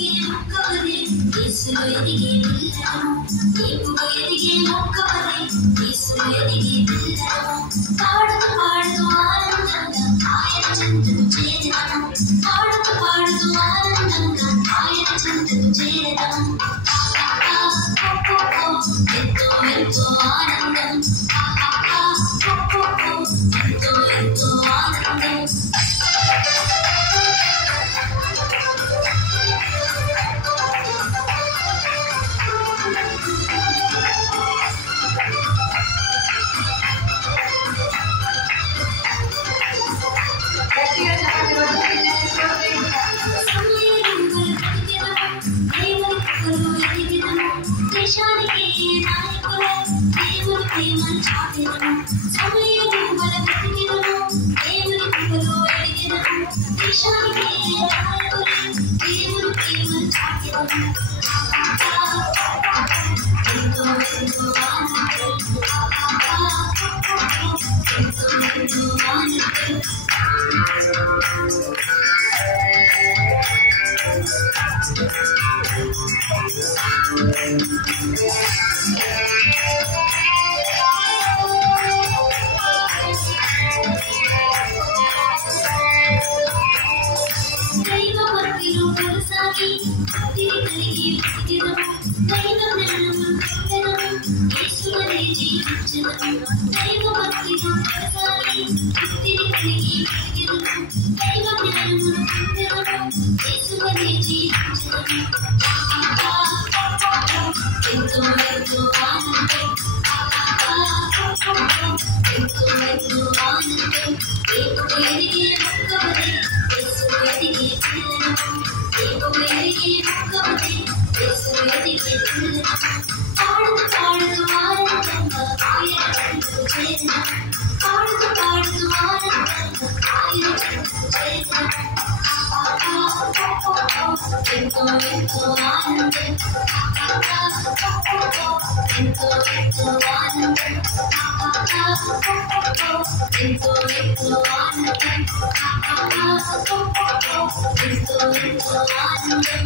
ఎదిగే మొక్కవలే యేసులో ఎదిగే పిల్లలము నీవుగా ఎదిగే మొక్కవలే యేసులో ఎదిగే పిల్లలము పాడుతూ పాడుతూ ఆనందంగా ఆయన చెంతకు చేరదము పాడుతూ పాడుతూ ఆనందంగా ఆయన చెంతకు చేరదము ఎంతో ఎంతో ఆనందం ఎంతో ఎంతో ఆనందం దేశానికి నాయకుల దేవుని ప్రేమను చాటెదము సమయము బల బ్రతికెదము దేవుని కృపలో ఎదిగెదము దేశానికి నాయకుల దేవుని ప్రేమను చాటెదము ఎంతో ఎంతో ఆనందం ఎంతో ఎంతో ఆనందం దైవ భక్తిలో కొనసాగి భక్తిని కలిగి బ్రతికెదము దైవ జ్ఞానమును పొందెదము యేసువలే జీవించెదము దైవ భక్తిలో కొనసాగి భక్తిని కలిగి బ్రతికెదము దైవ జ్ఞానమును పొందెదము యేసువలే జీవించెదము ఎంతో ఎంతో ఆనందం ఎంతో ఎంతో ఆనందం దేవుడు ఎదిగే మొక్కవలే యేసులో ఎదిగే పిల్లలము దేవుడు ఎదిగే మొక్కవలే యేసులో ఎదిగే పిల్లలము పాడుతూ పాడుతూ ఆనందంగా ఆయన చెంతకు చేరదము పాడుతూ పాడుతూ ఆనందంగా ఆయన చెంతకు చేరదము ఎంతో ఎంతో ఆనందం ఎంతో ఎంతో ఆనందం ఎంతో ఎంతో ఆనందం ఎంతో ఎంతో ఆనందం